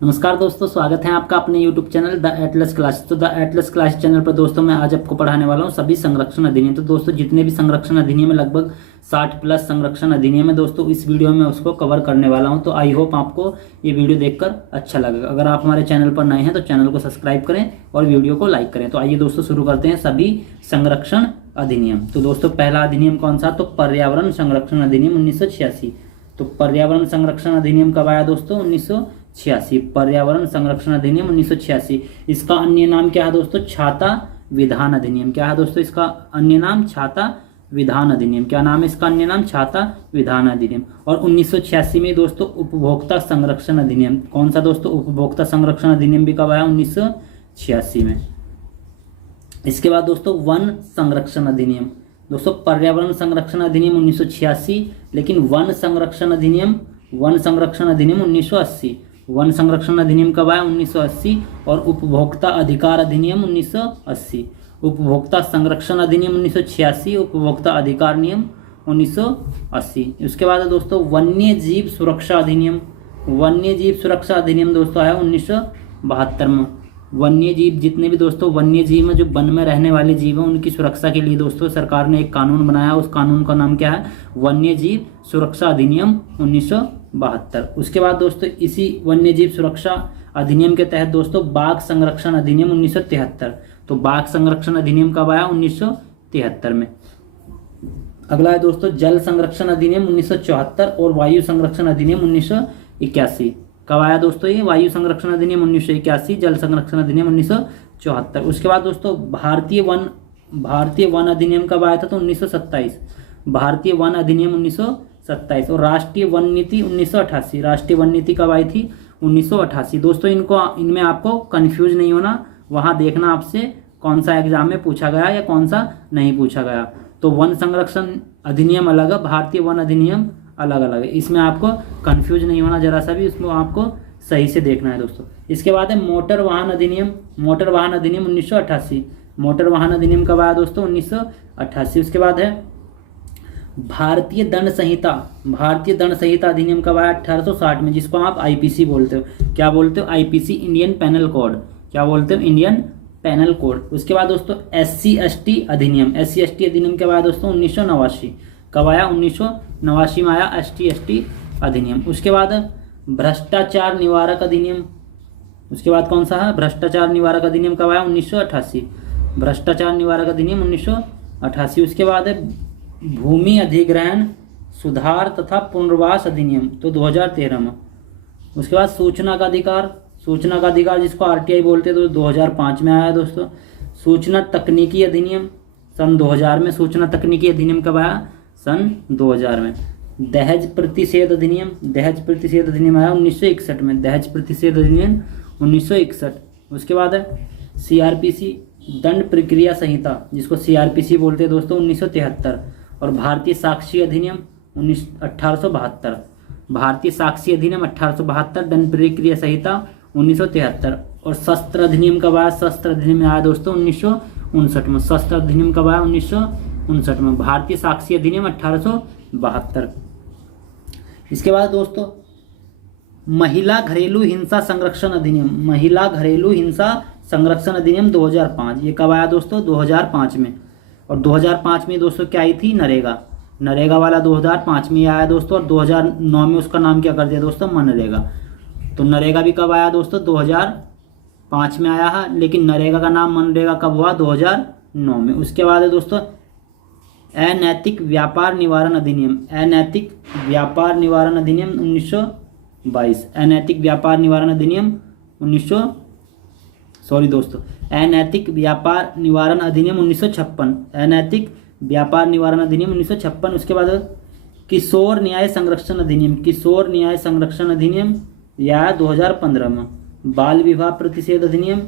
नमस्कार दोस्तों, स्वागत है आपका अपने YouTube channel the Atlas class. तो द एटलस क्लास चैनल पर दोस्तों मैं आज आपको पढ़ाने वाला हूँ सभी संरक्षण अधिनियम। तो दोस्तों जितने भी संरक्षण अधिनियम है, लगभग 60 प्लस संरक्षण अधिनियम है दोस्तों, इस वीडियो में उसको कवर करने वाला हूँ। तो आई होप आपको ये वीडियो देखकर अच्छा लगेगा। अगर आप हमारे चैनल पर नए हैं तो चैनल को सब्सक्राइब करें और वीडियो को लाइक करें। तो आइए दोस्तों शुरू करते हैं सभी संरक्षण अधिनियम। तो दोस्तों पहला अधिनियम कौन सा? तो पर्यावरण संरक्षण अधिनियम 1986। तो पर्यावरण संरक्षण अधिनियम कब आया दोस्तों? 1986। पर्यावरण संरक्षण अधिनियम 1986। इसका अन्य नाम क्या है दोस्तों? छाता विधान अधिनियम। क्या है दोस्तों इसका अन्य नाम? छाता विधान अधिनियम। क्या नाम है इसका अन्य नाम? छाता विधान अधिनियम। और 1986 में दोस्तों उपभोक्ता संरक्षण अधिनियम। कौन सा दोस्तों? उपभोक्ता संरक्षण अधिनियम भी कब आया? 1986 में। इसके बाद दोस्तों वन संरक्षण अधिनियम। दोस्तों पर्यावरण संरक्षण अधिनियम 1986, लेकिन वन संरक्षण अधिनियम 1980। वन संरक्षण अधिनियम कब आया? 1980। और उपभोक्ता अधिकार अधिनियम 1980। उपभोक्ता संरक्षण अधिनियम 1986, उपभोक्ता अधिकार नियम 1980। उसके बाद है दोस्तों वन्य जीव सुरक्षा अधिनियम। वन्य जीव सुरक्षा अधिनियम दोस्तों आया 1972 में। वन्य जीव, जितने भी दोस्तों वन्य जीव हैं, जो वन में रहने वाले जीव हैं, उनकी सुरक्षा के लिए दोस्तों सरकार ने एक कानून बनाया। उस कानून का नाम क्या है? वन्य जीव सुरक्षा अधिनियम 1972। उसके बाद दोस्तों इसी वन्य जीव सुरक्षा अधिनियम के तहत दोस्तों बाघ संरक्षण अधिनियम 1973। तो बाघ संरक्षण अधिनियम कब आया? 1973 में। अगला है दोस्तों जल संरक्षण अधिनियम 1974 और वायु संरक्षण अधिनियम 1981। कब आया दोस्तों ये? वायु संरक्षण अधिनियम 1981, जल संरक्षण अधिनियम 1974। उसके बाद दोस्तों भारतीय वन अधिनियम कब आया था? तो 1927। भारतीय वन अधिनियम 1927। और राष्ट्रीय वन नीति 1988। राष्ट्रीय वन नीति कब आई थी? 1988। दोस्तों इनमें आपको कंफ्यूज नहीं होना, वहां देखना आपसे कौन सा एग्जाम में पूछा गया या कौन सा नहीं पूछा गया। तो वन संरक्षण अधिनियम अलग है, भारतीय वन अधिनियम अलग अलग है। इसमें आपको कंफ्यूज नहीं होना जरा सा भी, इसमें आपको सही से देखना है दोस्तों। इसके बाद है मोटर वाहन अधिनियम। मोटर वाहन अधिनियम 1988। मोटर वाहन अधिनियम कब आया दोस्तों? 1988। उसके बाद है भारतीय दंड संहिता। भारतीय दंड संहिता अधिनियम कब आया? 1860 में, जिसको आप आईपीसी बोलते हो। क्या बोलते हो? IPC, Indian penal code. क्या बोलते हो? Indian penal code. उसके बाद दोस्तों SC ST अधिनियम। SC ST अधिनियम कब आया दोस्तों? 1989। कब आया? 1989 में आया SC ST अधिनियम। उसके बाद भ्रष्टाचार निवारक अधिनियम। उसके बाद कौन सा है? भ्रष्टाचार निवारक अधिनियम कब आया? 1988। भ्रष्टाचार निवारक अधिनियम 1988। उसके बाद है भूमि अधिग्रहण सुधार तथा पुनर्वास अधिनियम, तो 2013 में। उसके बाद सूचना का अधिकार। सूचना का अधिकार जिसको RTI बोलते हैं, तो 2005 में आया दोस्तों। सूचना तकनीकी अधिनियम सन 2000 में। सूचना तकनीकी अधिनियम कब आया? सन 2000 में। दहेज प्रतिषेध अधिनियम। दहेज प्रतिषेध अधिनियम आया 1961 में। दहेज प्रतिषेध अधिनियम 1961। उसके बाद है CRPC दंड प्रक्रिया संहिता, जिसको CRPC बोलते हैं दोस्तों, 1973। और भारतीय साक्षी अधिनियम 1872। भारतीय साक्षी अधिनियम 1872, दंड प्रक्रिया संहिता 1973। और शस्त्र अधिनियम कब आया? शस्त्र अधिनियम आया दोस्तों 1959 में। शस्त्र अधिनियम कब आया? 1959 में। भारतीय साक्षी अधिनियम 1872। इसके बाद दोस्तों महिला घरेलू हिंसा संरक्षण अधिनियम। महिला घरेलू हिंसा संरक्षण अधिनियम 2005। ये कब आया दोस्तों? 2005 में। और 2005 में दोस्तों क्या आई थी? नरेगा। नरेगा वाला 2005 में आया दोस्तों। और 2009 में उसका नाम क्या कर दिया दोस्तों? मनरेगा। तो नरेगा भी कब आया दोस्तों? 2005 में आया है, लेकिन नरेगा का नाम मनरेगा कब हुआ? 2009 में। उसके बाद है दोस्तों अनैतिक व्यापार निवारण अधिनियम। अनैतिक व्यापार निवारण अधिनियम 1922। अनैतिक व्यापार निवारण अधिनियम अनैतिक व्यापार निवारण अधिनियम 1956। अनैतिक व्यापार निवारण अधिनियम 1956। उसके बाद किशोर न्याय संरक्षण अधिनियम। किशोर न्याय संरक्षण अधिनियम यह आया 2015 में। बाल विवाह प्रतिषेध अधिनियम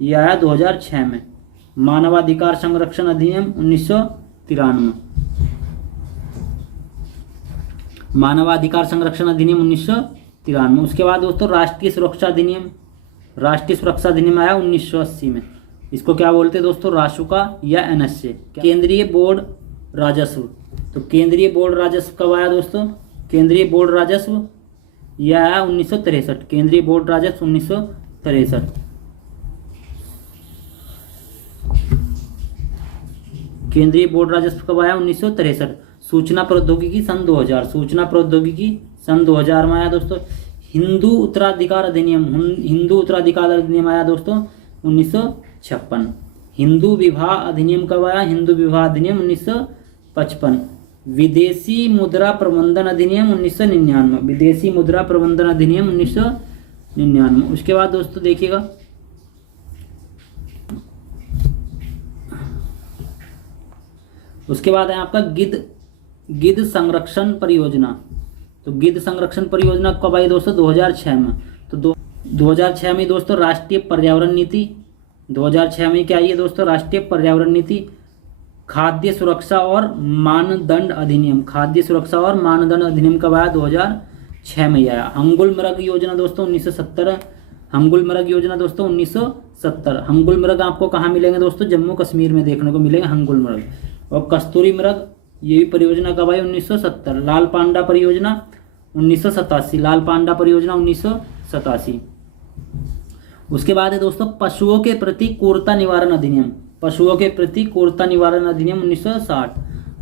यह आया 2006 में। मानवाधिकार संरक्षण अधिनियम 1993। मानवाधिकार संरक्षण अधिनियम 1993। उसके बाद दोस्तों राष्ट्रीय सुरक्षा अधिनियम। राष्ट्रीय सुरक्षा अधिनियम आया 1980 में। इसको क्या बोलते हैं दोस्तों? रासुका या NSA। केंद्रीय बोर्ड राजस्व। तो केंद्रीय बोर्ड राजस्व कब आया दोस्तों? केंद्रीय बोर्ड राजस्व यह आया 1963, केंद्रीय बोर्ड राजस्व 1963। केंद्रीय बोर्ड राजस्व कब आया? 1963। सूचना प्रौद्योगिकी सन 2000, सूचना प्रौद्योगिकी सन 2000 में आया दोस्तों। हिंदू उत्तराधिकार अधिनियम, हिंदू उत्तराधिकार अधिनियम आया दोस्तों 1956। हिंदू विवाह अधिनियम कब आया? हिंदू विवाह अधिनियम 1955। विदेशी मुद्रा प्रबंधन अधिनियम 1999, विदेशी मुद्रा प्रबंधन अधिनियम 1999। उसके बाद दोस्तों देखिएगा, उसके बाद है आपका गिद्ध संरक्षण परियोजना। तो गिद्ध संरक्षण परियोजना कब आई दोस्तों? 2006 में। तो 2006 में दोस्तों राष्ट्रीय पर्यावरण नीति, 2006 में क्या आई है दोस्तों? राष्ट्रीय पर्यावरण नीति। खाद्य सुरक्षा और मानदंड अधिनियम, खाद्य सुरक्षा और मानदंड अधिनियम कब आया? 2006 में आया। हंगुल मृग योजना दोस्तों 1970, हंगुल मृग योजना दोस्तों 1970। हंगुल मृग आपको कहाँ मिलेंगे दोस्तों? जम्मू कश्मीर में देखने को मिलेंगे हंगुल मृग। और कस्तूरी मृग, ये भी परियोजना कब आई? 1970। लाल पांडा परियोजना 1987, लाल पांडा परियोजना 1987। उसके बाद है दोस्तों पशुओं के प्रति क्रूरता निवारण अधिनियम, पशुओं के प्रति क्रूरता निवारण अधिनियम 1960,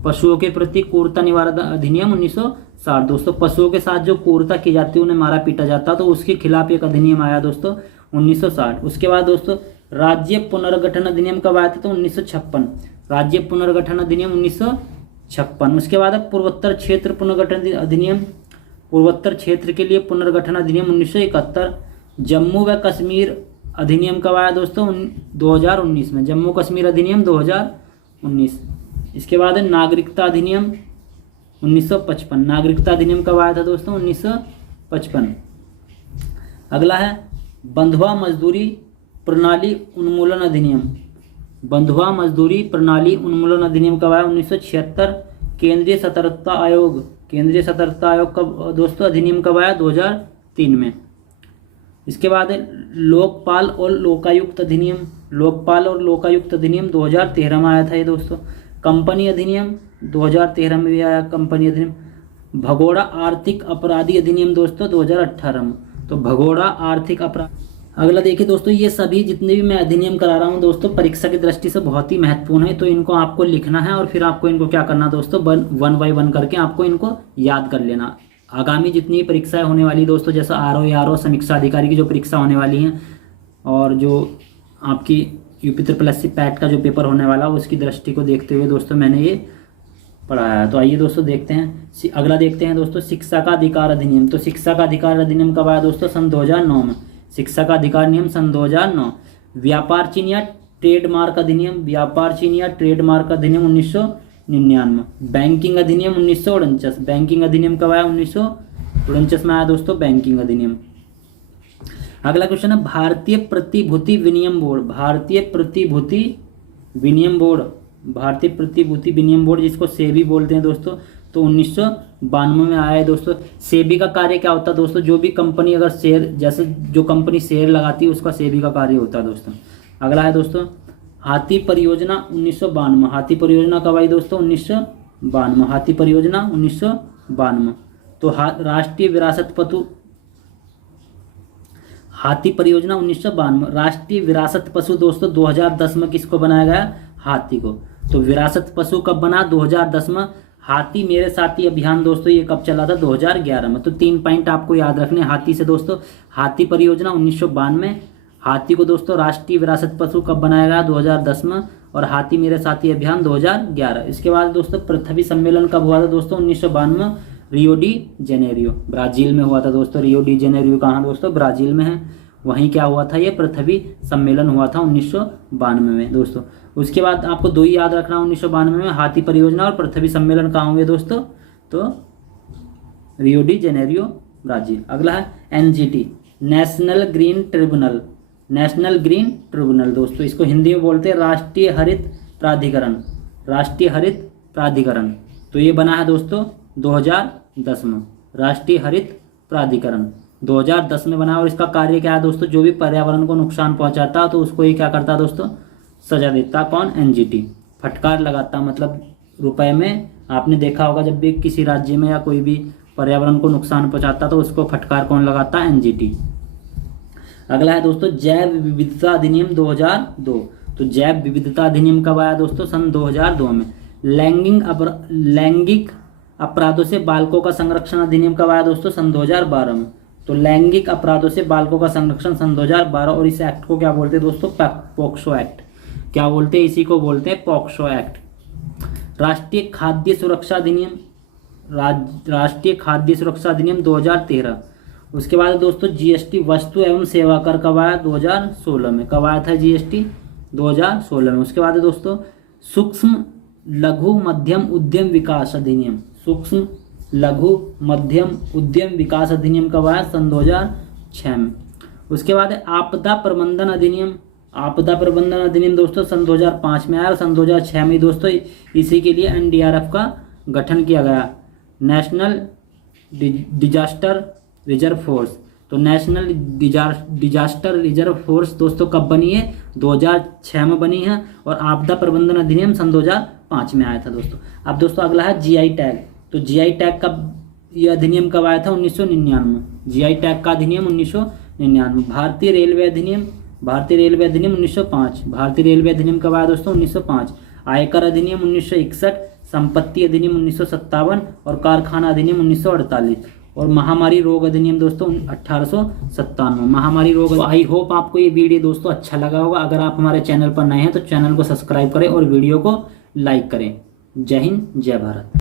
पशुओं के प्रति क्रूरता निवारण अधिनियम 1960। दोस्तों पशुओं के साथ जो क्रूरता की जाती है, उन्हें मारा पीटा जाता, तो उसके खिलाफ एक अधिनियम आया दोस्तों 1960। उसके बाद दोस्तों राज्य पुनर्गठन अधिनियम कब आया था? तो 1956, राज्य पुनर्गठन अधिनियम 1956। उसके बाद पूर्वोत्तर क्षेत्र पुनर्गठन अधिनियम, पूर्वोत्तर क्षेत्र के लिए पुनर्गठन अधिनियम 1971। जम्मू व कश्मीर अधिनियम कब आया दोस्तों? 2019 में, जम्मू कश्मीर अधिनियम 2019। इसके बाद है नागरिकता अधिनियम 1955, नागरिकता अधिनियम कब आया था दोस्तों? 1955। अगला है बंधुआ मजदूरी प्रणाली उन्मूलन अधिनियम, बंधुआ मजदूरी प्रणाली उन्मूलन अधिनियम कब आया? 1976। केंद्रीय सतर्कता आयोग, केंद्रीय सतर्कता आयोग कब दोस्तों अधिनियम कब आया? 2003 में। इसके बाद है लोकपाल और लोकायुक्त अधिनियम, लोकपाल और लोकायुक्त अधिनियम 2013 में आया था ये दोस्तों। कंपनी अधिनियम 2013 में भी आया कंपनी अधिनियम। भगोड़ा आर्थिक अपराधी अधिनियम दोस्तों 2018 में। तो भगोड़ा आर्थिक अपराध। अगला देखिए दोस्तों, ये सभी जितने भी मैं अधिनियम करा रहा हूँ दोस्तों परीक्षा की दृष्टि से बहुत ही महत्वपूर्ण है, तो इनको आपको लिखना है और फिर आपको इनको क्या करना दोस्तों, वन बाय वन करके आपको इनको याद कर लेना। आगामी जितनी परीक्षाएं होने वाली दोस्तों, जैसा आरओ समीक्षा अधिकारी की जो परीक्षा होने वाली हैं, और जो आपकी यूपी SSC पैट का जो पेपर होने वाला है, उसकी दृष्टि को देखते हुए दोस्तों मैंने ये पढ़ाया है। तो आइए दोस्तों देखते हैं, अगला देखते हैं दोस्तों शिक्षा का अधिकार अधिनियम। तो शिक्षा का अधिकार अधिनियम कब आया दोस्तों? सन 2009 में, शिक्षा का अधिकार नियम सन 2009। व्यापार चिन्ह या ट्रेडमार्क अधिनियम, व्यापार चिन्ह या ट्रेडमार्क अधिनियम 1999। बैंकिंग अधिनियम 1949, बैंकिंग अधिनियम कब आया? 1949 में आया दोस्तों बैंकिंग अधिनियम। अगला क्वेश्चन है भारतीय प्रतिभूति विनियम बोर्ड, भारतीय प्रतिभूति विनियम बोर्ड, भारतीय प्रतिभूति विनियम बोर्ड जिसको सेबी बोलते हैं दोस्तों, तो 1992 में आया है दोस्तों। सेबी का कार्य क्या होता है दोस्तों? जो भी कंपनी अगर शेयर, जैसे जो कंपनी शेयर लगाती है उसका सेबी का कार्य होता है दोस्तों। अगला है दोस्तों हाथी परियोजना 1992, हाथी परियोजना कब आई दोस्तों? 1992, हाथी परियोजना 1992। तो राष्ट्रीय विरासत पशु, हाथी परियोजना 1992। राष्ट्रीय विरासत पशु दोस्तों 2010 में किसको बनाया गया? हाथी को। तो विरासत पशु कब बना? 2010 में। हाथी मेरे साथी अभियान दोस्तों ये कब चला था? 2011 में। तो 3 पॉइंट आपको याद रखने हाथी से दोस्तों। हाथी परियोजना 1992, हाथी को दोस्तों राष्ट्रीय विरासत पशु कब बनाया गया? 2010 में। और हाथी मेरे साथी अभियान 2011। इसके बाद दोस्तों पृथ्वी सम्मेलन कब हुआ था दोस्तों? 1992, रियो डी जेनेरियो, ब्राजील में हुआ था दोस्तों। रियो डी जेनेरियो कहाँ दोस्तों? ब्राजील में है। वहीं क्या हुआ था? ये पृथ्वी सम्मेलन हुआ था 1992 में दोस्तों। उसके बाद आपको 2 ही याद रखना 1992 में, हाथी परियोजना और पृथ्वी सम्मेलन कहाँ होंगे दोस्तों? तो रियो डी जेनेरियो, ब्राजील। अगला है NGT, national green tribunal, national green tribunal दोस्तों, इसको हिंदी में बोलते हैं राष्ट्रीय हरित प्राधिकरण, राष्ट्रीय हरित प्राधिकरण। तो ये बना है दोस्तों 2010 में, राष्ट्रीय हरित प्राधिकरण 2010 में बना। और इसका कार्य क्या है दोस्तों? जो भी पर्यावरण को नुकसान पहुंचाता तो उसको ये क्या करता दोस्तों? सजा देता। कौन? NGT। फटकार लगाता, मतलब रुपए में आपने देखा होगा जब भी किसी राज्य में या कोई भी पर्यावरण को नुकसान पहुंचाता तो उसको फटकार कौन लगाता? एनजीटी। अगला है दोस्तों जैव विविधता अधिनियम 2002। तो जैव विविधता अधिनियम कब आया दोस्तों? सन 2002 में। लैंगिक अपराधों से बालकों का संरक्षण अधिनियम कब आया दोस्तों? सन 2012 में। तो लैंगिक अपराधों से बालकों का संरक्षण सन 2012। और इस एक्ट को क्या बोलते हैं दोस्तों? POCSO act. क्या बोलते हैं? इसी को बोलते हैं पॉक्सो एक्ट। राष्ट्रीय खाद्य सुरक्षा अधिनियम, राष्ट्रीय खाद्य सुरक्षा अधिनियम 2013। उसके बाद दोस्तों जीएसटी वस्तु एवं सेवा कर कब आया? 2016 में। कब आया था जीएसटी? 2016 में। उसके बाद दोस्तों सूक्ष्म लघु मध्यम उद्यम विकास अधिनियम, सूक्ष्म लघु मध्यम उद्यम विकास अधिनियम कब आया? सन 2006 में। उसके बाद आपदा प्रबंधन अधिनियम, आपदा प्रबंधन अधिनियम दोस्तों सन 2005 में आया और सन 2006 में दोस्तों इसी के लिए एनडीआरएफ का गठन किया गया, नेशनल डिजास्टर रिजर्व फोर्स। तो नेशनल डिजास्टर रिजर्व फोर्स दोस्तों कब बनी है? 2006 में बनी है। और आपदा प्रबंधन अधिनियम सन 2005 में आया था दोस्तों। अब दोस्तों अगला है जीआई टैग। तो जीआई टैग का यह अधिनियम कब आया था? 1999। जीआई टैग का अधिनियम 1999। भारतीय रेलवे अधिनियम, भारतीय रेलवे अधिनियम 1905। भारतीय रेलवे अधिनियम कब आया दोस्तों? 1905। आयकर अधिनियम 1961, संपत्ति अधिनियम 1957 और कारखाना अधिनियम 1948। और महामारी रोग अधिनियम दोस्तों 1897। महामारी रोग। आई होप आपको ये वीडियो दोस्तों अच्छा लगा होगा। अगर आप हमारे चैनल पर नए हैं तो चैनल को सब्सक्राइब करें और वीडियो को लाइक करें। जय हिंद, जय भारत।